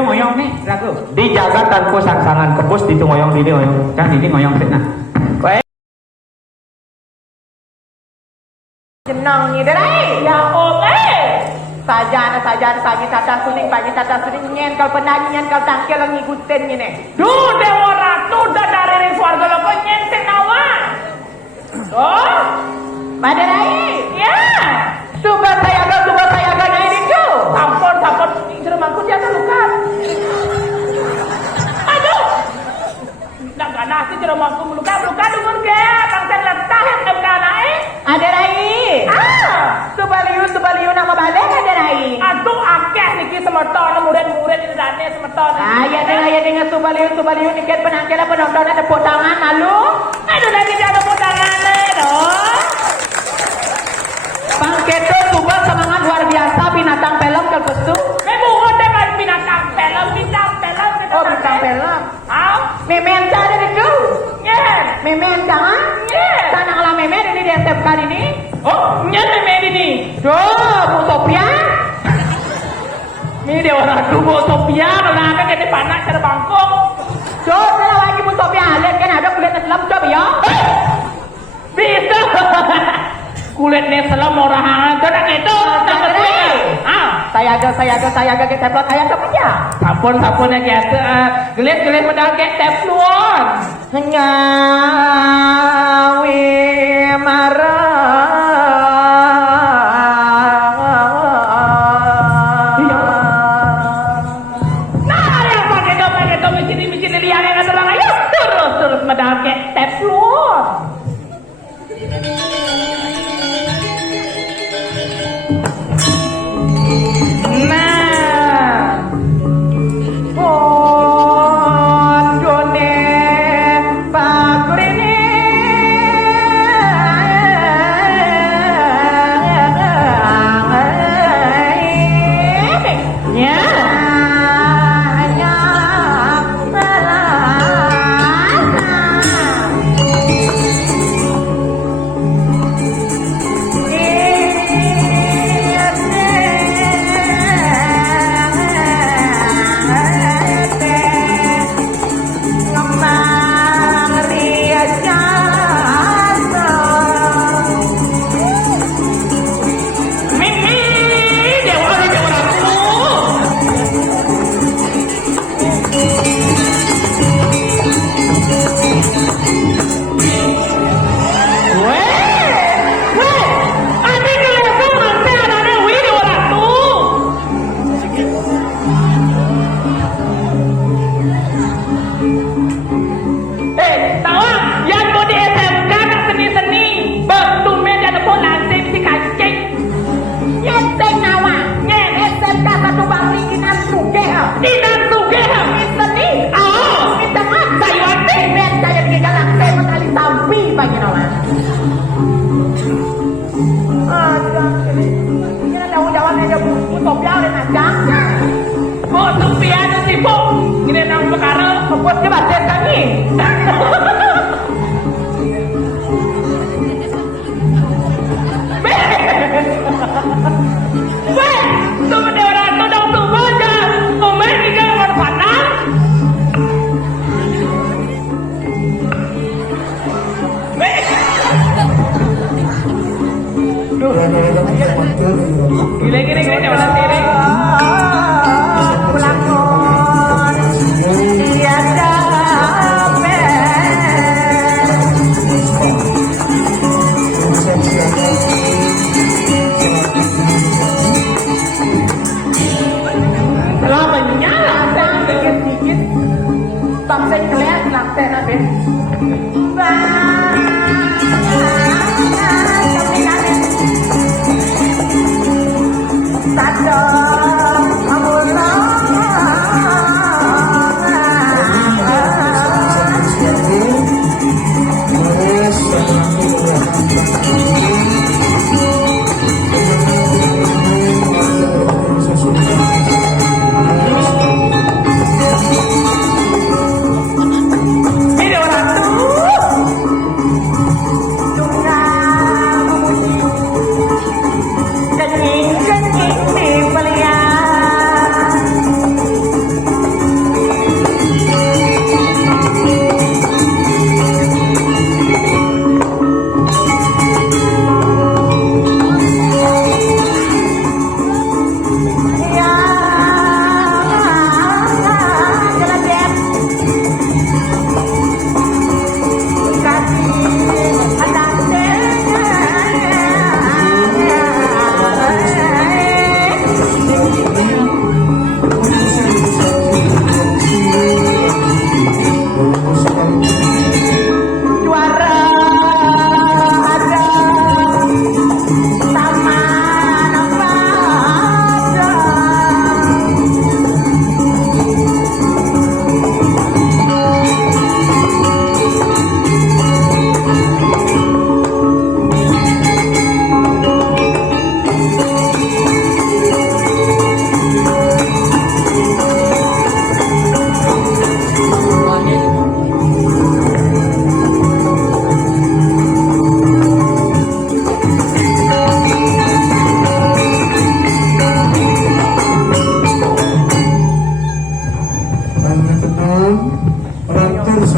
Yo ngoyong nih, ragu. Dijaga tanpa sangsangan kepus di ngoyong dini ngoyong. Kan ini ngoyong sih nah. Baik. Jenang ni deh. Ya Saja sagi tata suning nyen kal penagi nyen kal tangkel ngikutin ni nih. Duh Dewa Ratu dah dari swarga lo nyen senawan. Oh, Pada rai. ya. Suka saya ga ini tu. Sampun jeruk mangkuk dia terluka. Aduh. Nak ganas si jeruk mangkuk meluka dungur ke. Tangsen letah yang naik. Ada rai. Subaliu nama balik ada rai. Aduh akeh niki semeton murid-murid ini dane semeton. Ya dengan Subaliu niket penangkela penonton ada potangan malu. Aduh lagi dia ada podangan loh. Bang Keto coba semangat luar biasa binatang film kelpesu. Memang ada kan binatang film. Oh bintang film. Memen ada itu. Yeah. Memen jangan. Yeah. Sana kalau memen ini di SMK ini. Oh, nyata ini. Duh, Utopia. Ini dia orang dulu Utopia, kenapa kita panas cara bangkok? Duh, kalau lagi Utopia lihat kan ada kulit Islam coba ya. Bisa. Kulitnya selam orang hangat, nak itu, tak betul. Saya agak kita plot ayam apa ya? Sapun yang kita, gelis medal kita teflon. Ngawi marah. Nah, yang pakai itu mesin liar yang ada orang ayo terus medal kita teflon. Gila jangan tiring.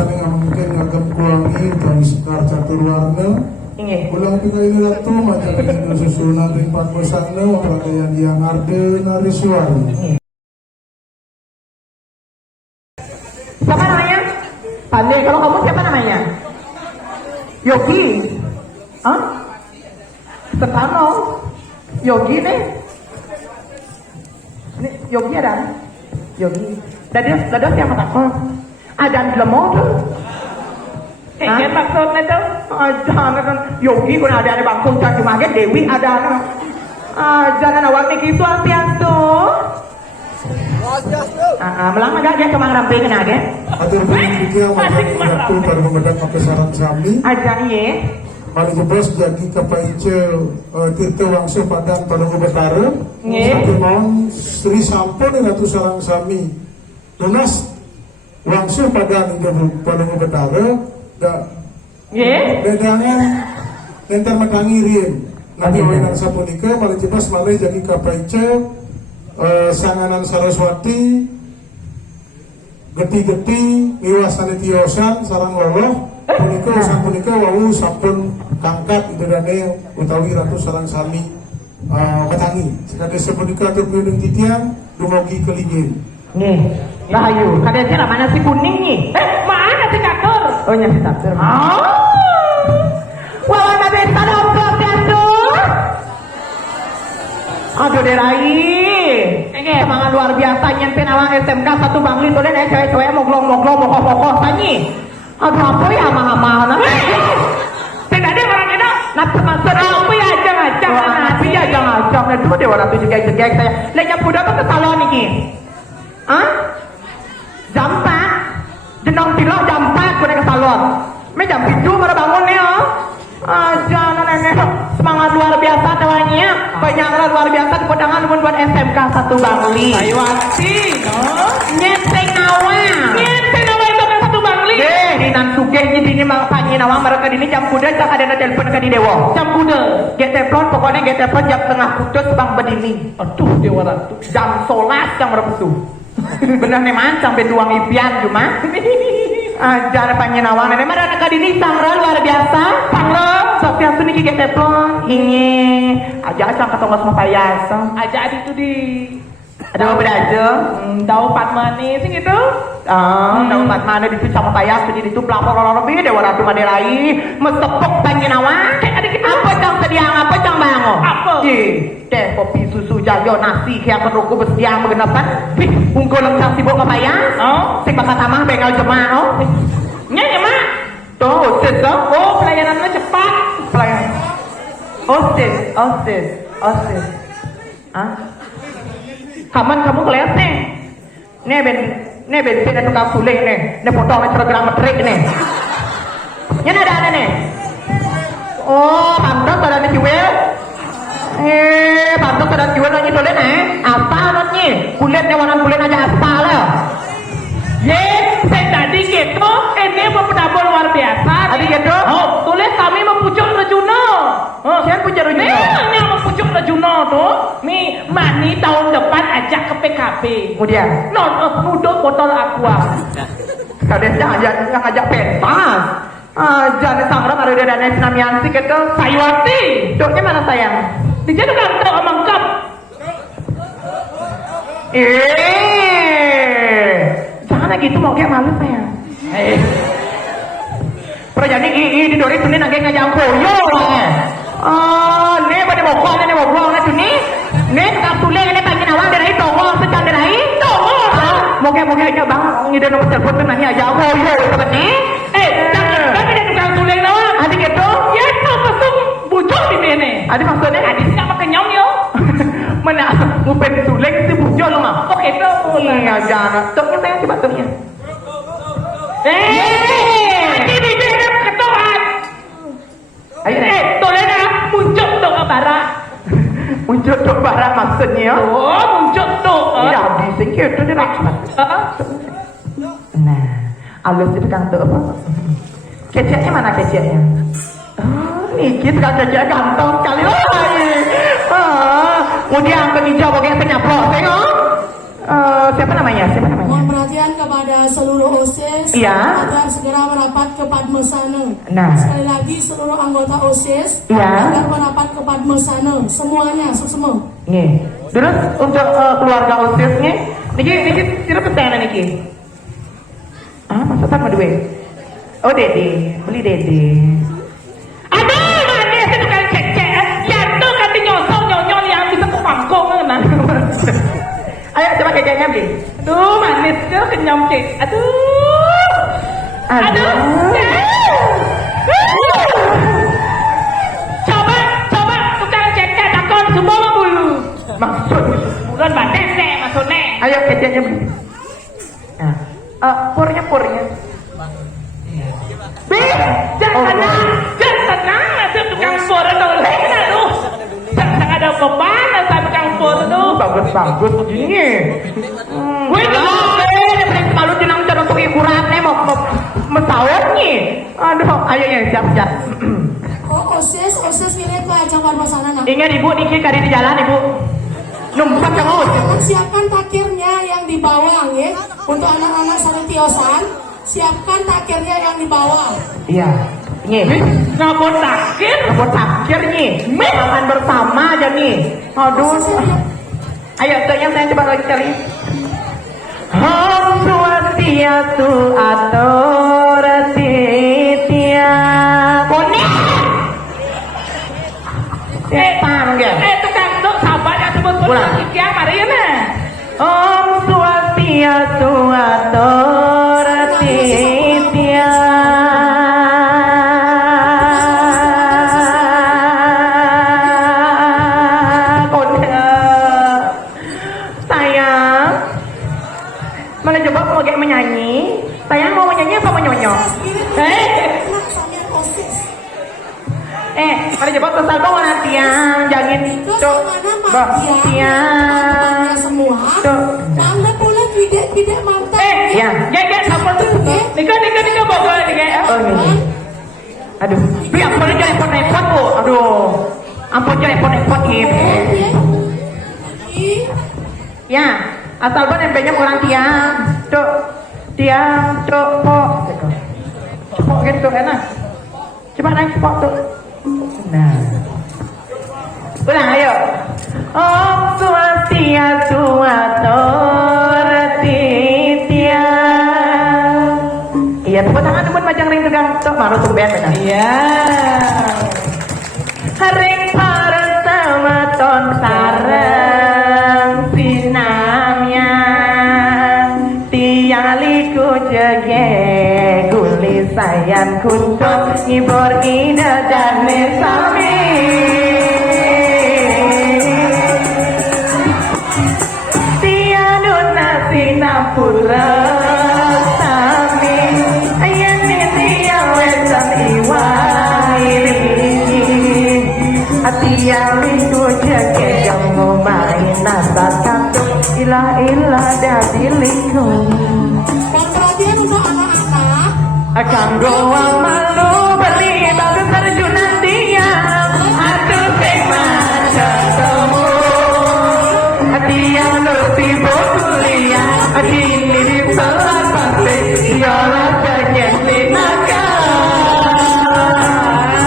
sana nga mungkin ngagap kuwangi kami sekar catur warna Inge. ulang tinggal ini ratu macam ini susunan ring pakosan no pakaian yang arde narisuari. Siapa namanya? Pandai. Kalau kamu siapa namanya? Yogi. Hah? Setano. Yogi nih. Ini Yogi ada? Yogi. Dadah siapa takut? Ada di lemot. Kan maksudnya tuh? Jangan kan Yogi kuna ada bangkung cuma ge Dewi ada. Jangan awak niki Swastiastu. Melang agak dia kemang ramping na ge. Atur pendidikan macam ratu baru membedak pakesaran sami. Aja iye. Mari jebos jadi kapaice tirta wangsa padang Palunggu Betara. Nggih. Satu mohon Sri Sampun ratu sarang sami. Tunas wangsa padang Palunggu Betara da Nggih. bedangan nentar metangi rien. Nanti wainang sapunika mari jebos malih jadi kapaice sanganan Saraswati geti-geti niwasane tiosan sarang loloh punika wau sampun kangkat itu dane utawi ratu sarang sami metangi sekade sepunika atur piyudeng titian dumugi kelinggir. Nih, rahayu. Kadang mana si kuning nih? Mana si catur? Oh nya si catur. Wawan babe sadap Swastiastu. Aduh derai. Semangat luar biasa nyampe awang SMK 1 Bangli tuh deh cewek-cewek moglong-moglong mokoh-mokoh tanya. Aduh apa ya mahal-mahal nanti. Tidak ada orang itu. Nafsu maksud apa ya ajang-ajang. Tapi ya ajang-ajang. Nah dulu dewa ratu jegek-jegek saya. Lenyap kuda apa ke salon nih? Hah? Jam 4 jenong tilo jam 4 kuda ke salon. Me jam 7 baru bangun nih oh. Jangan nenek semangat luar biasa tawanya. Banyak luar biasa kepodangan buat SMK 1 Bangli. Aywati, no? Nyeteng awang. Nyeteng awang itu kan 1 Bangli. Dinan sugih di sini mau panggil awang mereka di ini jam kuda cak ada telepon ke di dewa. Jam kuda. Get telepon pokoknya get telepon jam tengah putus bang berdini. Aduh dewa ratu. Jam 11 jam berapa tuh? Bener nih man sampai duang impian cuma. Jangan panggil awang nenek mana nak dini sangra luar biasa. Sangra. Swastiastu niki get telepon. Ini aja acang ketemu sama payasa. Aja itu di. Ada apa aja? Tahu Pat manis gitu. Tahu Pat mana di situ sama payasa di situ pelapor lebih dewa ratu Maderai. Mesepok panggil awang. Apa cang sediang apa cang bango? Apa? Teh kopi susu jayo nasi kayak meruku bersedia menggenapan. Ungkul lengkap sibuk ke payas. Oh. Si bakal tamang bengal jemaah. Oh. Nya mak. Tuh, sis. Oh pelayanannya cepat. Pelayan. Osis. Hah? Kamu kelihatan nih. Nih bensin itu tukang suling nih. Nih foto sama Instagram metrik nih. Ini ada nih. Oh, pantas ada jual. Pantas ada jual lagi tuh nih. Apa nanti? Kulitnya warna kulit aja aspal lah. Saya tadi gitu, ini pemendabur luar biasa. Tadi gitu? Oh, tulis kami mempucuk Rejuno. Siapa punya Rejuno? Yang mempucuk Rejuno tuh. Nih, Mani tahun depan ajak ke PKB. Kemudian? Nuduh botol aqua. Kalian yang ngajak pentas. Jangan sangram ada di dana Sinamiansi gitu. Saywati. Doknya mana sayang? Dia tuh kan tahu omong kap. Jangan gitu mau kayak malu sayang. Perjani di dori tuh nih nangge ngajak koyo orangnya. Nih pada bokong nih tuh nih. Nih tak tulen ini pagi nawang dari tongol secanda dari tongol. Moga-moga aja bang ngide nomor telepon tuh nanya aja koyo seperti nih. Tapi dia tukang tulen nawang. Adik gitu? Ya itu pesung bucok di sini. Adik maksudnya? Adik nggak pakai nyong yo. Mana ngupen tulen si bujo lo mah? Oke tuh. Iya jangan. Tuknya sayang coba tuknya. Nanti di sini ketuhan. Ayo tulen muncul tuh ke barat. Muncul tuh barat maksudnya? Oh muncul tuh. Iya di sini itu dia nak. Nah, alus itu kan tuh apa? Keceknya mana keceknya? Nih kita kan kecek ganteng sekali lagi. Kemudian ke hijau bagian penyaplok, tengok. Siapa namanya? Mohon perhatian kepada seluruh OSIS Iya. agar segera merapat ke Padmasana. Nah. Sekali lagi seluruh anggota OSIS Iya. agar merapat ke Padmasana. Semuanya, semua. Nih. Terus untuk keluarga OSIS nih, niki sira petena niki. Maksudnya apa duwe? Oh Dede, beli Dede. Aduh, manis itu kan cek-cek. Jatuh kan nyosong yang bisa ke pangkong kan. Ayo coba kekeknya beli. Aduh, manis tuh kenyam cek. Aduh. Aduh. Coba tukang cek-cek takon semua bulu. Maksud. Bukan batese maksudnya. Ayo kekeknya beli. Nah, purnya. Jangan tenang, ada tukang pur doleh aduh. Jangan ada beban ada tukang pur tuh. Bagus begini. Wih, Paling selalu jenang cara untuk ikurannya mau mesawat nih. Aduh, ayo ya siap. OSIS ngirim ke ajang Padmasana. Nah. Ingat ibu, niki kali di jalan ibu. Numpak yang mau. Siapkan takirnya yang di bawah, ya. Untuk anak-anak sanitiosan, siapkan takirnya yang di bawah. Iya. Nih. ngabot takir. Buat takir nih. Makan bersama aja nih. Aduh. Ayo, yang saya coba lagi kali. Om Swastiastu atur titia. Konek. Tukang tuh sabar ya sebut ikhya mari ya nah. Om Swastiastu atur titia. Sayang, mana coba mau kayak menyanyi? Sayang mau menyanyi apa mau nyonyok? Mari coba kesal dong nanti ya, jangan coba ya. Semua. Anda boleh tidak mantap. Ya, Sabar tuh. Nika bawa nika. oh ini. Aduh, biar boleh jangan repot-repot bu. Aduh, ampun jangan repot-repot gitu. Ya, asal pun nempelnya kurang tiang. Tiang, kok. Cepok gitu enak. Coba naik cepok tuh. Nah. Ulang ayo. Om Swastiastu atur titia. Iya, tepuk tangan teman macam ring tegang. Tok maru tumben benar. Iya. Ring pertama ton sareng sinamnya. Tialiku jege guli sayan kuncut ngibur ida dan nesami. Tianun nasi nampura sami. Ayan ini yang wesan iwaili. Tialiku jege jamu main nasat kantuk ila dadi lingkung. Perhatian untuk anak-anak. Akan doa malu beli bagus terjunan dia. Aku memang ketemu. Dia ngerti kuliah. Kini di selat pasti ialah pengen dinaga.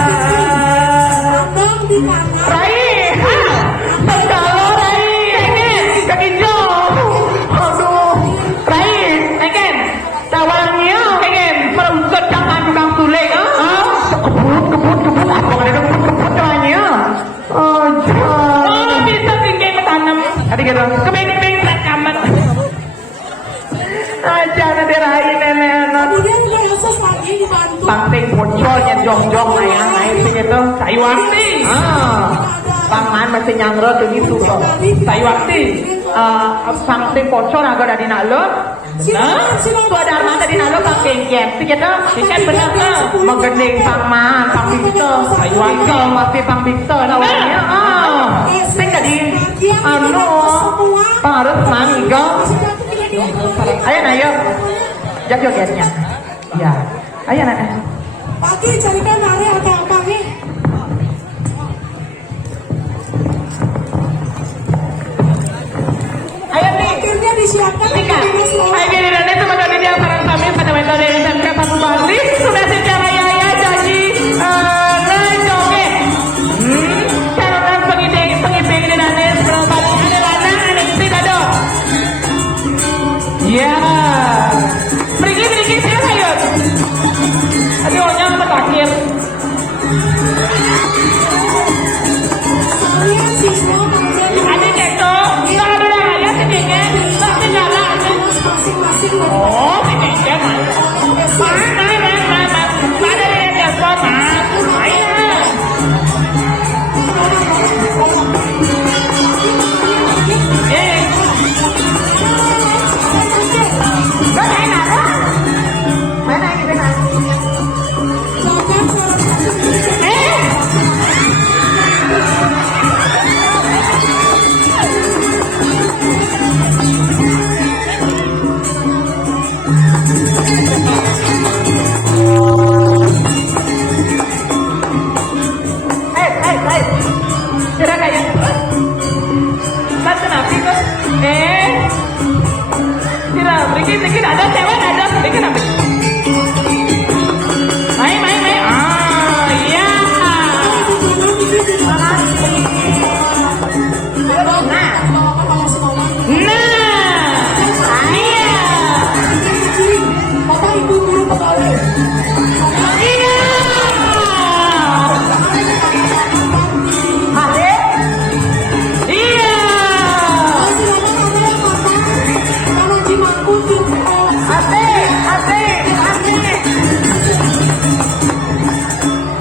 Abang di kamar. Rai, segala Rai, kaki jauh. Aduh, Rai, tawangnya, merusut jangan tukang suling, kebut, apa ada kebut tawangnya? Oh, bisa tinggi tanam. Tadi gitu, Kebing rekaman. aja nanti Rai nenek. Kemudian untuk khusus pagi dibantu. Pangting bocornya jong naik gitu, kayu wakti. Pangan masih nyangro tuh gitu kok. Kayu wakti. Pangting bocor agak dari nalo. Itu ada mana dari nalo pangking kem. Gitu, kan bener kan? Menggending pangman, pangbisto, kayu wakti masih pangbisto namanya. Sing jadi harus mangga. Ayo nayo, jogetnya. Ya, ayo nak. Pagi carikan hari atau apa nih? Ayo nih. Akhirnya di disiapkan Tika, Dinas Lawan. hai gini dan itu metode yang sarang kami pada metode SMK Tamu Bali sudah secara yaya jadi joget. Calon pengiping di danes berbalik ada lanang ada istri kado. Ya, pergi siapa yuk? Aduh, nyampe terakhir. Kalian siswa kemudian Ada keto, nggak ada yang ayah sedikit, tapi jalan. dinas masing-masing dan Oh, sedikit, mana ada yang telepon, ayo. bahkan salah satu Sudah kayak Bantu napi kok. Tidak, sedikit ada cewek ada sedikit napi. Main. Ah, iya. Nah, iya. Bapak Ibu guru pegawai. Iya. Iya. Silakan ada yang makan karena jimatku cukup. Asik.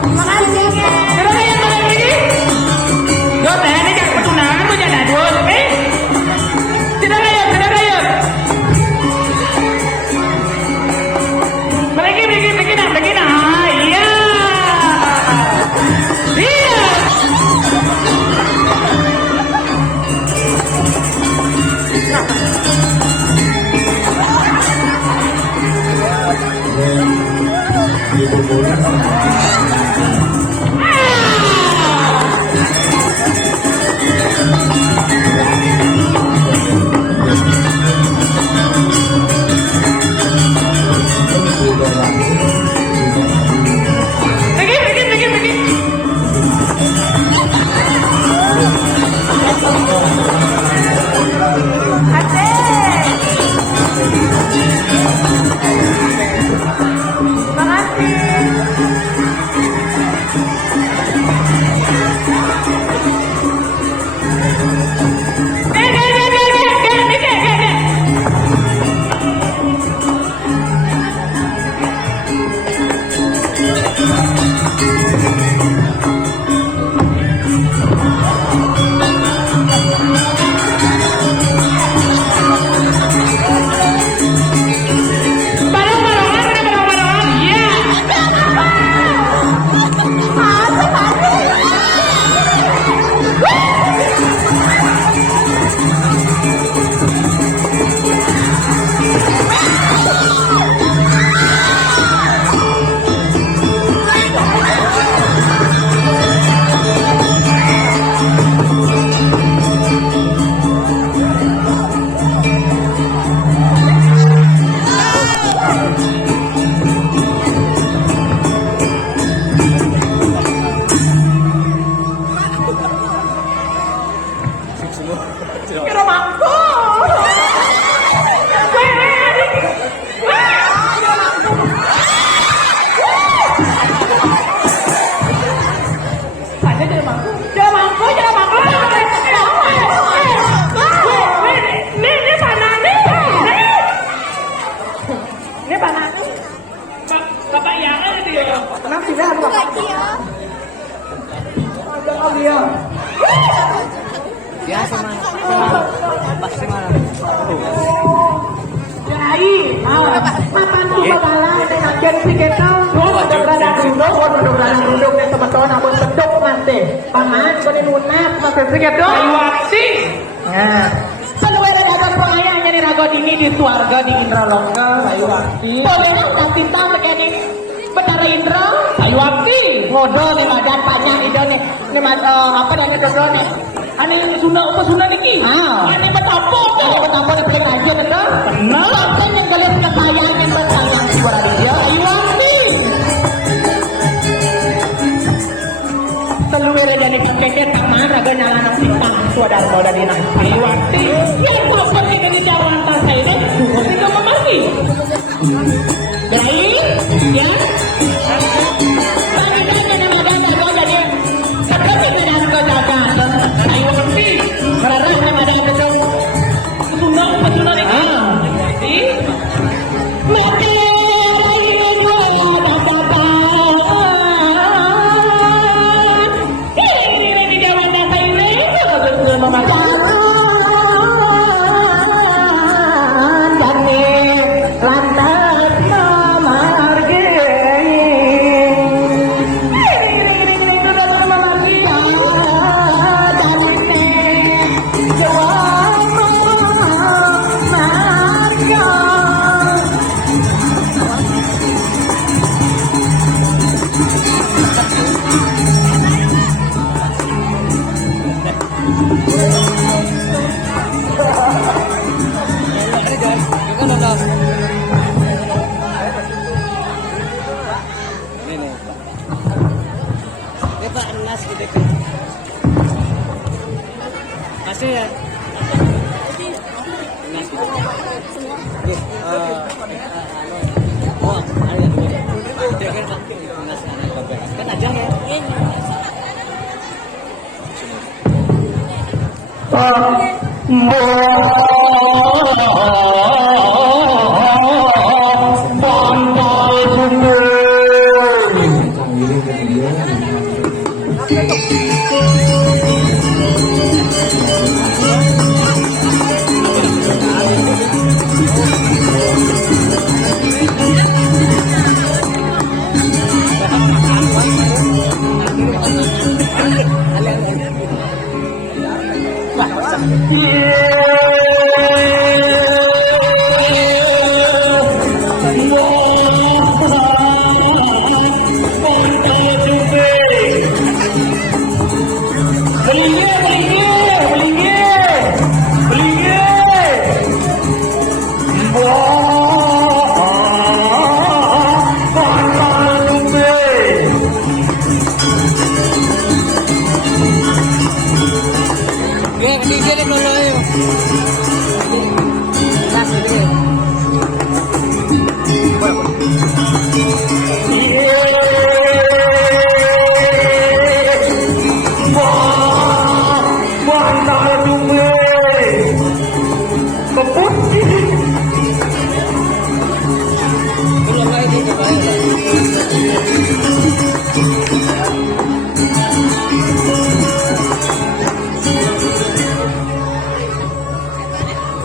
Makasih ya, Pak. Sudah kayak mana ini? Dot, ini jangan petunangan tuh jangan adul, Sudah kayak. Mereka nah, iya. Iya. Pergi. Barang-barangan, iya. Kira mampu. Saja tidak mampu. Tidak mampu. Ini panas nih. Ini panas. Bapak yang ada dia. Kenapa tidak ada bapak? Ada dia. Jai, mapan tuh bakalan dengan jadi kita mudah-mudahan duduk dan teman-teman abon seduk nanti. Paman boleh lunak masih sedikit dong. Aywati. Nah, seluruh dagang pengayang jadi ragot ini di Suarga di Indralongga. Aywati. Boleh nak kita begini. Betara Indra, Aywati. Modal nih badan banyak ini nih. Ini apa namanya nih? Ane Sunda apa Sunda niki? Ane betapa tuh? Betapa di aja bener? Bener. Sampai yang kalian kesayangan bersayang suara dia. Ayuanti. Seluruh dari kekeket kamar raga nyala nang simpang suara dari nang Ayuanti. Yang kurang penting dari jawaban saya ini, bukan tidak memati. Jadi, ya.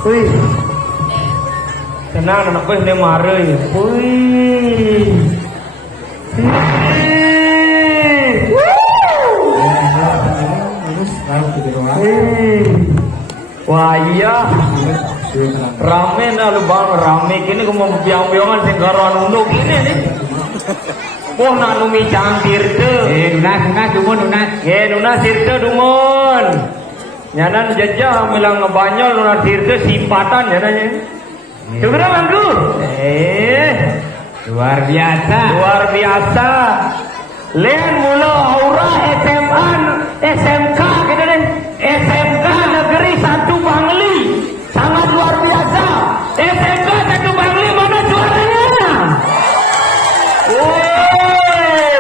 Wih, tenang anak gue ini marah ya. Wih, wah iya, rame nah lu bang rame kini gue mau biang-biangan sing karo anu gini nih. Wah nak numi cangkir tuh. Nunas dumun nunas. Nunas sirte dumun. Nyanan jajah bilang ngebanyol nunas sirte simpatan nyananya. Coba manggu. Luar biasa. Luar biasa. Len mula aura SMA, SMK gitu deh. SMK Negeri 1 Bangli. Sangat luar biasa. SMK 1 Bangli mana juaranya?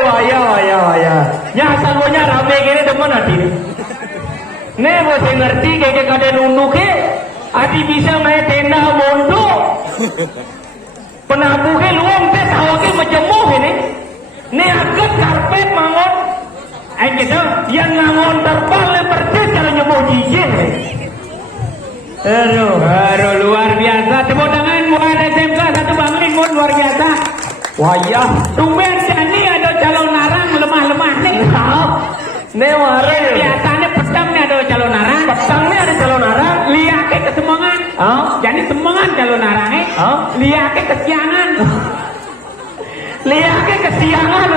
Waya. Ya asalnya rame gini demen hati. Nih bos ngerti kayak kada nunduk adi bisa main tenda mondok. Penabuhe luang teh sawake majemuh ini. Nih agak karpet mangon. Ayo gitu, yang ngangon terpal persis kalau nyemuh jijik. Aduh, luar biasa. Tepuk tangan buat SMK 1 Bangli, luar biasa. Wayah, tumben jani ada calon narang lemah-lemah nih. Nih warna biasanya pedang nih ada calon narang. Pedang nih ada calon narang. Liake kesemangan. Jadi semangan calon narangnya. Liake kesiangan. Liake kesiangan.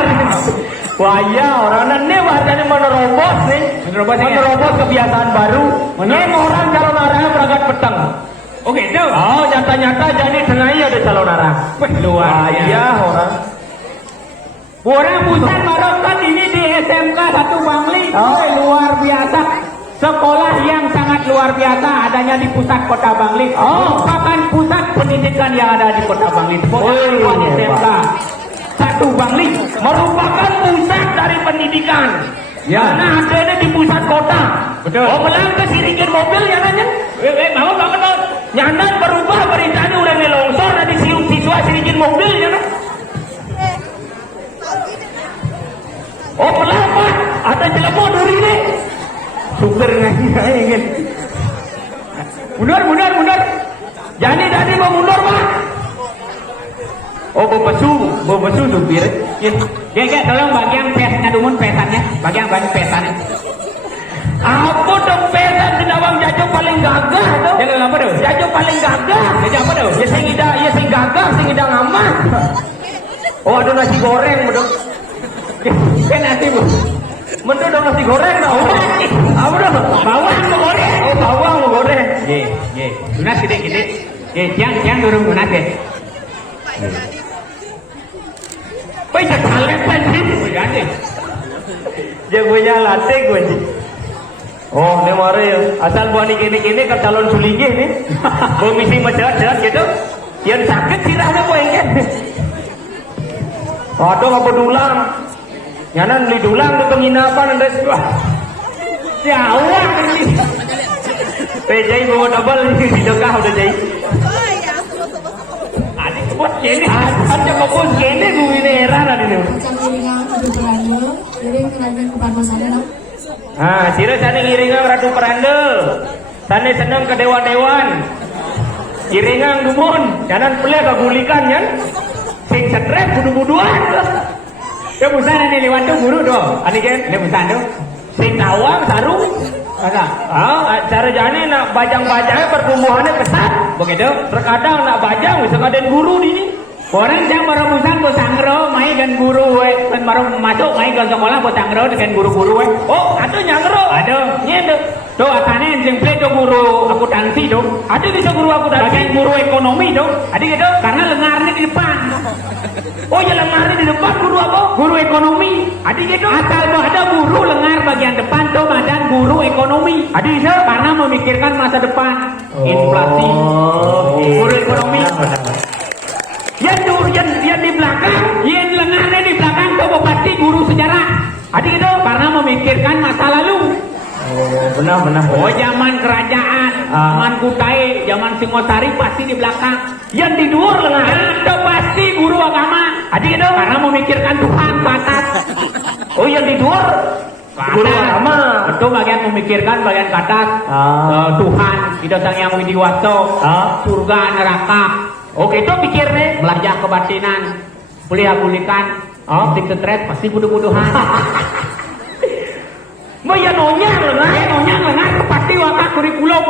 Wah iya, orang ini bahasanya menerobos nih. Menerobos kebiasaan baru. Ini orang calon arahnya berangkat petang. Oke, itu. Oh, nyata-nyata jadi sengaja ada calon arah. Luar Iya, orang. Orang pusat Marokat ini di SMK 1 Bangli. Oh. Luar biasa. Sekolah yang sangat luar biasa adanya di pusat kota Bangli. Oh. Merupakan pusat pendidikan yang ada di kota Bangli. SMK 1 Bangli Merupakan pusat dari pendidikan. Ya. Nah, ada di pusat kota. Betul. Oh, melang ke siringin mobil ya nanya. Bangun. Nyanan berubah beritanya udah ngelongsor dari siswa siringin mobil ya kan. Oh, melang Pak. Ada jelemon dari ini. Super ingin. Mundur. Jadi mau mundur Pak. Oh, bebesu supir. Ya, tolong bagian pesnya dumun pesannya. Bagian pesannya. Apa dong pesan Sinawang Jajo paling gagah tuh? Jangan apa tuh? Jajo paling gagah. Jajo apa tuh? Ya sing gagah, sing ngidang amat. Oh, ada nasi goreng betul. Kan nanti bu. Mentu dong nasi goreng dong. Apa dong? Bawang goreng. Oh, bawang goreng. Ye. Dunat gede. Ye, jangan durung dunat ya. Bisa kalian sih. Ganti. Dia punya latte gue sih. Oh, ini mare ya. Asal buat ini ke calon sulingi nih. Mau misi macerat gitu. Yang sakit sirahnya gue ingat. Aduh, apa dulang? Nyanan beli dulang di penginapan dan Jawab ini. PJ bawa double di dekah udah jadi. Adik buat gini. Ada kebun gini gue ini heran ada ini. Macam iringan adu beranda, iring kerajaan kepada sana. Ah, sira sana iringan ratu peranda. Sana senang ke dewan-dewan. Iringan dumun, jangan pelih kegulikan kan. Sing stres budu-buduan. Ya busan ini lewat tuh guru doh. Ani kan, ini busan tuh. Sing tawang sarung. Masa? Cara jane nak bajang-bajangnya pertumbuhannya pesat. Begitu. Terkadang nak bajang bisa kaden guru di ni. Orang yang baru busan bu sangro, main kan guru we. Kan baru masuk main ke sekolah bu sangro dengan guru-guru we. Oh, ada nyangro. Ada. Nyende. Tuh atane yang play tuh guru akuntansi tuh. Ada bisa guru aku Bagian guru ekonomi tuh. Adik gitu. Karena lengarnya di depan. Oh, ya lemari di depan guru apa? Guru ekonomi. Adik gitu. Asal tuh ada guru lengar bagian depan tuh badan guru ekonomi. Adik gitu. Karena memikirkan masa depan. Inflasi. Guru ekonomi. Yang di belakang, yang lengarnya di belakang tuh pasti guru sejarah. Adik gitu. Karena memikirkan masa lalu. Oh, benar. Oh, zaman kerajaan, zaman Kutai, zaman Singosari pasti di belakang. Yang di luar lengan. Ada pasti guru agama. Adik itu karena memikirkan Tuhan ke atas. Oh, yang di luar guru agama. Itu bagian memikirkan bagian ke atas. Tuhan, tidak sang yang widiwasto, surga, neraka. Oke, itu pikirnya. Belajar kebatinan, kuliah-kulikan, sing stres pasti buduh-buduhan. Mau ya nonyang lengan pasti wakak kurikulum.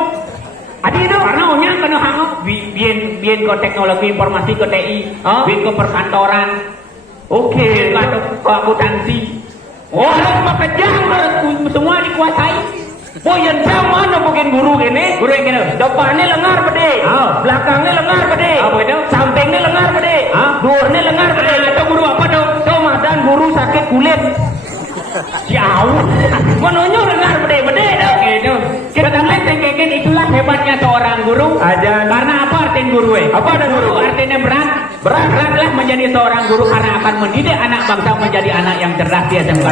Adik itu karena onyang kena hangok bien ke teknologi informasi ke TI, bien ke perkantoran. Oke, Ke akuntansi. Oh, semua kejam semua dikuasai. Oh, yang sama mana mungkin guru gini? Guru yang gini. Depannya lengar pede, belakangnya lengar pede, Begitu. sampingnya lengar pede, duurnya lengar pede. Atau guru apa dong? Dan guru sakit kulit. Jauh. Menunya lengar pede dong. Gitu. Kita lihat yang itulah hebatnya seorang guru. Aja. Karena apa artinya guru? Apa ada guru? Artinya beratlah menjadi seorang guru karena akan mendidik anak bangsa menjadi anak yang cerdas dia SMK.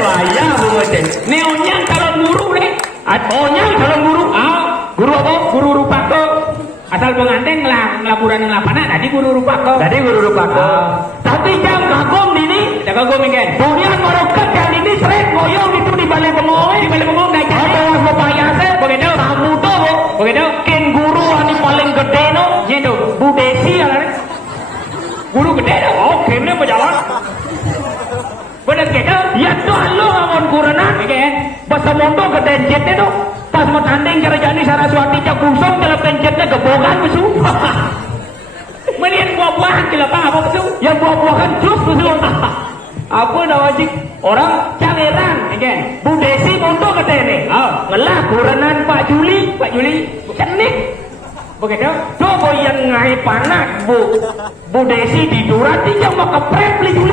Waya bu Meceng. Neonya calon guru nih. Onyang calon guru. Guru apa? Guru rupako. Asal pengantin ngelaporan yang lapangan, tadi guru rupako. Tapi jam kagum ini. Jaga gue mungkin. Dunia meroket kali ini sering goyong itu di balik bengong. Di balik bengong gak jadi. Ada yang bayase. Begitu. Kamu tuh. Begitu. Ken guru ini paling gede no. Gitu. Bu Desi ya kan. Guru gede dong. Oh, kemnya berjalan. Bener gitu. Ya tuh lo ngamon kurana. Mungkin. Basa mondo gede jetnya tuh. Pas mau tanding cara jani Saraswati cak kusong dalam penjetnya gebogan besu. Melihat buah-buahan di lapang apa betul? Yang buah-buahan jus besu. Apa nama cik? Orang Cangeran, Again. Bu Desi untuk ke sini. Ngelah kurenan Pak Juli, cenik. Begitu? Coba yang ngai panak Bu Desi di Durati yang mau kepret beli Juli.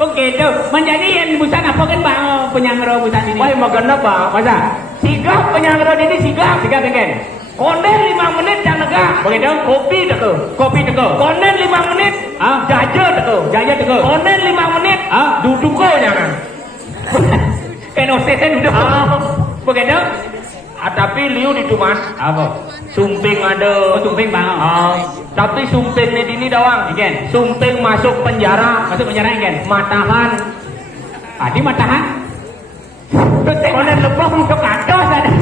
Begitu. Menjadi yang busan apa kan bang penyangro busan ini? Wah maganda Bang. Masa? Sigap penyangro ini sigap. Tiga again. Konden 5 menit yang negak. Begitu? Kopi teko. Kopi teko. Konden 5 menit. Jaja teko. Jaja teko. Konden 5 menit. Duduk ko jangan. Kenosesen duduk. Begitu? Tapi liu di tumas. Apa? Sumping ada. Oh, tumpeng bang. Tapi sumping di sini doang. Again. Sumping masuk penjara. Masuk penjara again. Matahan. Adi matahan. Konen lepas untuk atas ada.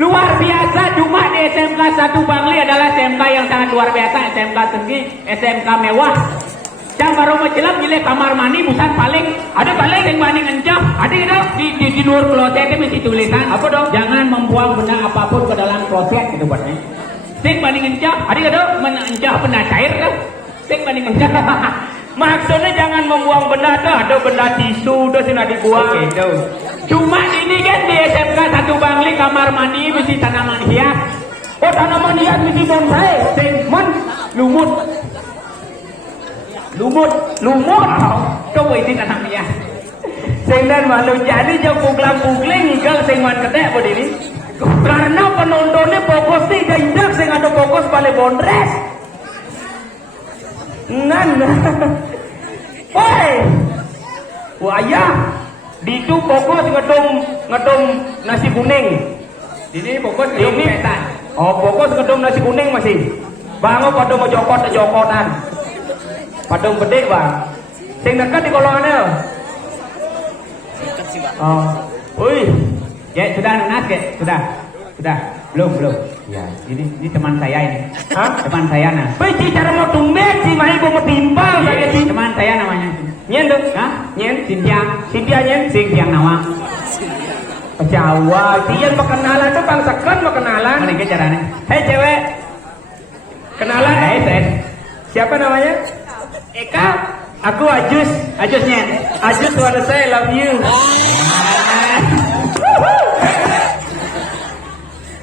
Luar biasa, cuma di SMK 1 Bangli adalah SMK yang sangat luar biasa, SMK tinggi, SMK mewah. Yang baru menjelang gile kamar mandi bukan paling yang banding encah. Ada di luar kloset itu mesti tulisan apa dong? Jangan membuang benda apapun ke dalam kloset gitu buatnya. Sing banding encah, ada dong menencah benda cair kan? Sing banding encah. Maksudnya jangan membuang benda tuh, ada benda tisu tuh sini dibuang. Gitu. Cuma ini kan di SMK 1 Bangli kamar mandi mesti tanaman hias. Oh tanaman hias mesti bonsai. Sing lumut. Coba ini tanaman hias. Sing dan malu jadi jauh puglang-pugling igal sing man ketek begini. Karena penontonnya fokus nih gajak sing ada fokus balik bondres. Nan. Woi. Wayah. Di itu fokus ngedom nasi kuning. Ini fokus Ini di petan. Oh fokus ngedom nasi kuning masih. Bang pada mau jokotan. Padang bedek bang. Sing dekat di kolongannya. Oh. Wih. Ya sudah lunas ke? Sudah. Belum. Ya, ini teman saya ini. Hah? Teman saya nah. Wih cara mau tumben sih mah ibu mau timpal saya sih. Teman saya namanya. Nyen dong. Hah? Nyen. Cynthia Nyen. Cynthia Nawang. Jawa. Tian perkenalan tuh bang sekon perkenalan. Mana ke caranya? Hei cewek. Kenalan. Sen. Siapa namanya? Eka. Aku Ajus. Ajusnya. Ajus wanna say love you.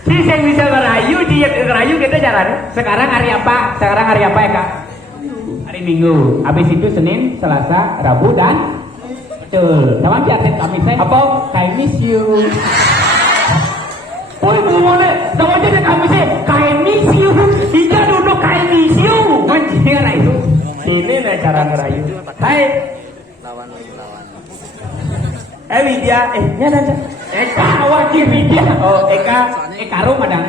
Si yang bisa ngerayu, dia ngerayu kita jalan. Sekarang hari apa ya Kak? Hari Minggu. Habis itu Senin, Selasa, Rabu dan betul. Sama biasa Kamis saya. Apa? I miss you. Woi boleh. Sama aja deh kami sih. I miss you. Ija duduk I miss you. Mancing lah itu. Ini nih cara ngerayu. Hai. Widya. Nyada. Eka wakil Widya. Oh Eka. Rum ada.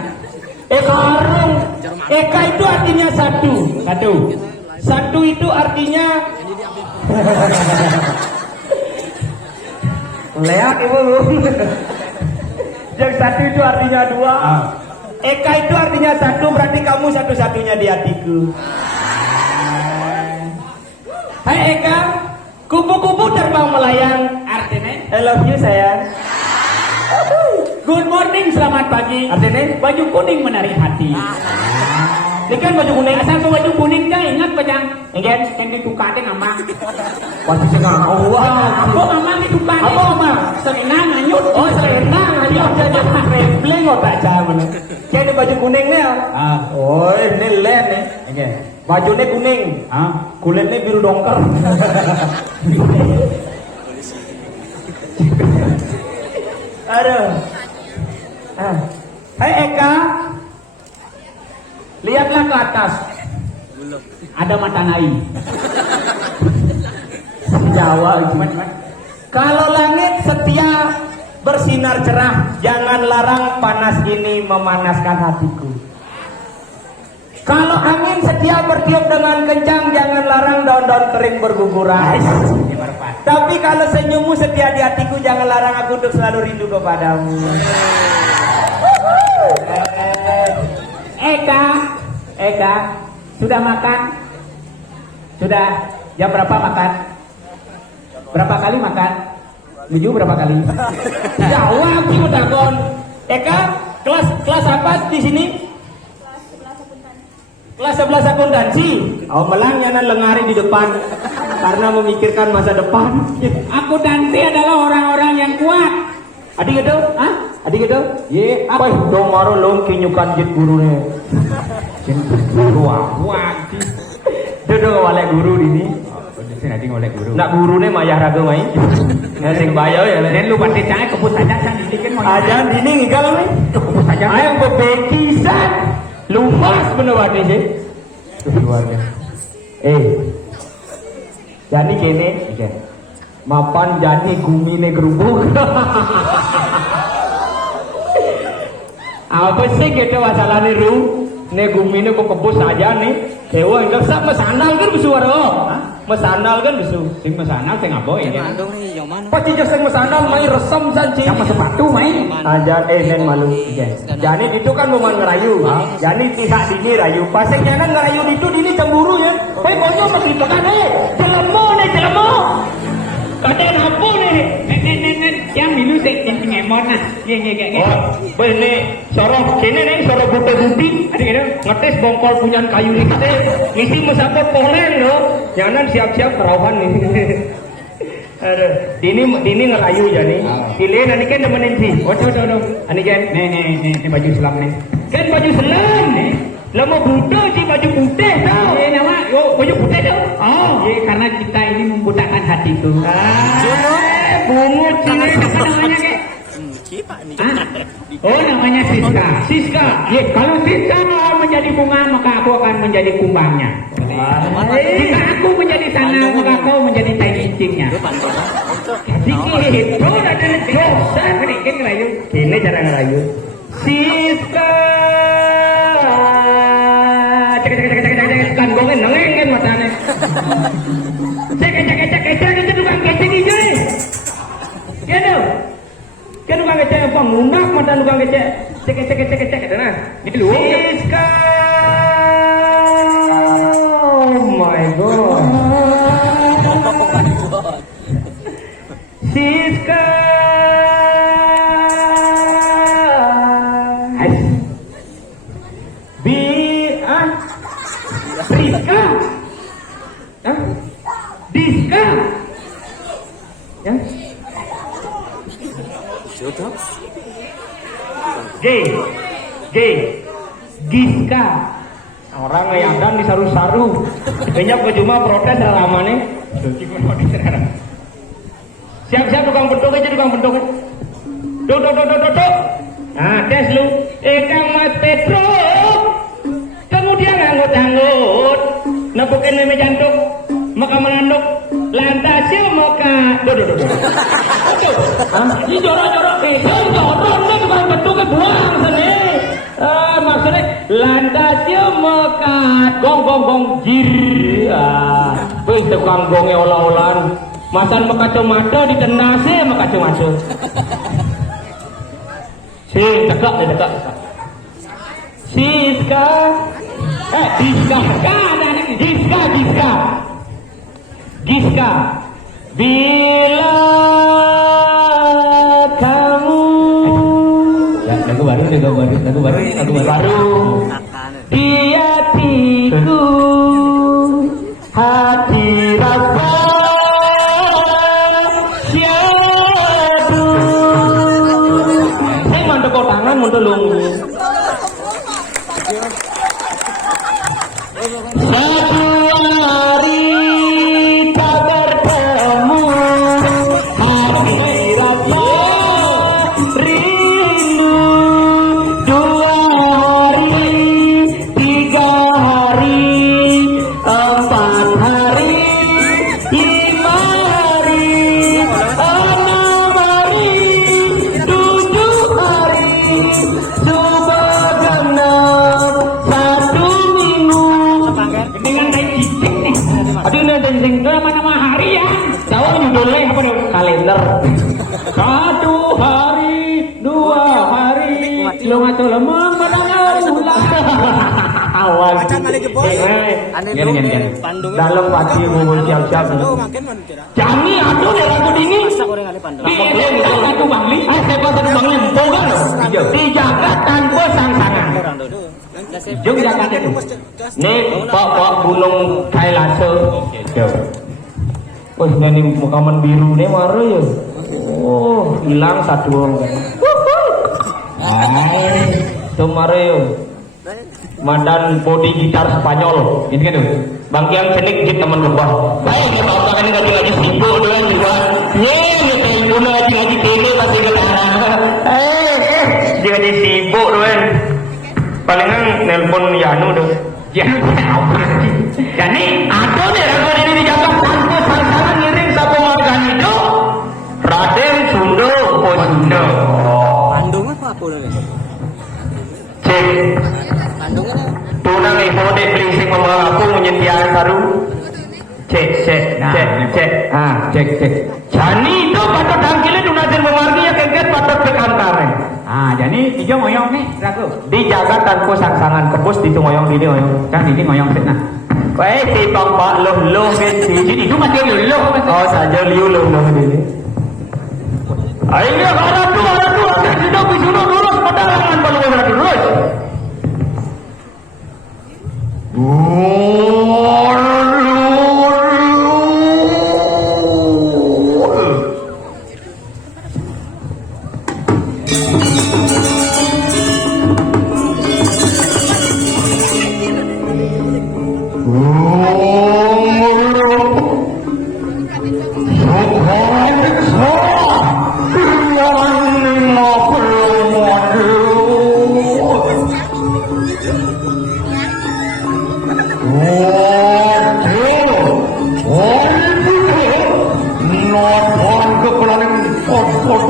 Eka Rum. Eka itu artinya satu. Satu itu artinya leak ibu. Yang satu itu artinya dua. Eka itu artinya satu, berarti kamu satu-satunya di hatiku. Hai Eka, kupu-kupu terbang melayang. Artinya? I love you sayang. Good morning, selamat pagi. Artinya? Baju kuning menarik hati. Ini kan baju kuning. Asal tuh baju kuning dah ingat pejang. Ingat? Yang ditukarin sama. Wajib sekarang. Apa mama ditukarin? Apa mama? Selena nganyut. Oh selena nganyut aja rempling kok tak jaman. Kayak ini baju kuning nih. Oh ini lem nih. Bajunya kuning. Kulitnya biru dongker. Aduh. Hai Eka. Lihatlah ke atas. Ada mata nai. Jawa gimana? Kalau langit setia bersinar cerah, jangan larang panas ini memanaskan hatiku. Kalau angin setia bertiup dengan kencang, jangan larang daun-daun kering berguguran. Tapi kalau senyummu setia di hatiku, jangan larang aku untuk selalu rindu kepadamu. Eka, sudah makan? Sudah. Jam berapa makan? Berapa kali makan? Menuju berapa kali? Jawab udah kon. Eka, kelas apa di sini? Kelas 11 akuntansi. Oh melangnya nan lengari di depan. karena memikirkan masa depan. Aku nanti adalah orang-orang yang kuat. Adik itu, Hah? adik itu, ye, apa? Dong maro long kinyukan jit guru ne. Guru Kuat. Dia dong walek guru ini. Saya nanti ngolek guru. Nak guru ne mayah raga mai. Ngasing bayo ya. Dan lu pasti cahaya kebut saja sang dibikin mau. Aja dini ngigal mai. Kebut saja. Ayang bebekisan. Lumas bener wadi sih. Keluarnya. Jadi kene, mapan jani gumine gerubuk. Apa sih gitu masalahnya ru? Ne gumine kok kebus aja nih. Dewa enggak sak mesandal kan besuara. Mesandal kan besu. Sing mesana sing apa ya? Pasti just sing mesandal mai resem sanci. Sama sepatu main. Ajar nen malu. Jadi itu kan mau ngerayu. Jadi tidak dini rayu. Pasang jangan ngerayu itu dini cemburu ya. Hei konyo mesti tekan Jelemo nih jelemo. Katen apa nih? Yang milu sing ngemon nah. Nge. Bene sorok kene nih sorok bute-buti. Ada gitu. Ngetes bongkol punyan kayu nih kita. Ngisi musafir polen lo. Jangan siap-siap kerauhan nih. Aduh, dini ngerayu jadi. Pilih nanti kan temenin sih. Waduh. Ani kan? Nih baju selam nih. Kan baju selam nih. Lama buta sih baju putih tau. Nama, baju putih dong. Oh, karena kita ini membutakan hatiku. Bungut Apa namanya kek? Oh, namanya Siska. Siska. Ya, kalau Siska menjadi bunga, maka aku akan menjadi kumbangnya. Jika aku menjadi sana, maka kau menjadi tai cicingnya. Jadi itu ada dosa nih kan ngerayu. Kini cara ngerayu. Siska. Cek kan gongen nengen matane. Cek itu tukang kecek hijau nih. Gitu. Kan tukang kecek apa ngunak mata tukang kecek. Cek ada nah. Itu lu. Siska. Oh my god. Siska. Priska. Diska. Ya. Giska. Orang ngayandang di saru-saru. Banyak cuma protes ramane. Siap-siap tukang bentuk aja tukang bentuk. Duk. Nah, tes lu. Kang Mas Petro. Kemudian anggut-anggut. Nepukin meme jantung. Maka menanduk. Lantasnya maka. Duk. Ini jorok-jorok. Jorok nih tukang bentuknya buang sini. Maksudnya lantasnya maka. Gong jir. Wih tukang gongnya olah-olahan. Masan makaco-maco di tenase makaco-maco. Cekak. Siska. Giska. Bila kamu Lagu baru. di hatiku hati rasa syadu. Saya mandek kok tangan untuk lungi. Satu hari tak bertemu, hati rasa rindu. 2 hari, 3 hari, 4 hari, 5 hari, 6 hari, 7 hari, sudah genap 1 minggu. Dengan tai cicing nih. Aduh ini ada yang Nama hari ya. tahu judulnya apa nih? Kalender. 1 hari, 2 hari. Lo ngato lemong padahal ulang. Awan. Gini. Dalam hati bubur siap-siap. Jangi aduh deh lagu dingin. Satu bangli. Saya satu bangli. Dijaga tanpa sangsangan. Jung jaga itu. Nih pok gunung Kailasa. Wah, ini mukaman biru nih mare ya. Oh, hilang satu orang. Itu mare ya. Mandan body gitar Spanyol, ini kan tuh. Bang Kiang cenik jit teman lupa. Baik, ya bapak kan lagi sibuk doang juga. Ini punya lagi tele pasti ketara. Dia lagi sibuk doang. Palingan nelpon Yanu tuh. Yanu apa? Jadi ada deh ragu ini dijaga tanpa sarana ngiring sapu margan itu. Raden Sundo, Sundo. Bandung apa namanya? Cek. Tunang ibu dek berisik mama aku menyediakan baru. Cek. Cek. Jani itu patut dangkilin dunadir memargi ya kengket patut bekantare. Jadi tiga ngoyong nih, ragu. Dijaga tanpa sangsangan kebus di ngoyong dini ngoyong. Kan ini ngoyong fitnah. Baik si bang pak loh kan Jadi itu masih loh. Oh saja liu loh dini. Ayo ada tu. Sudah disuruh lurus pedalangan baru berarti lurus. Nonton ke pelanin pot-pot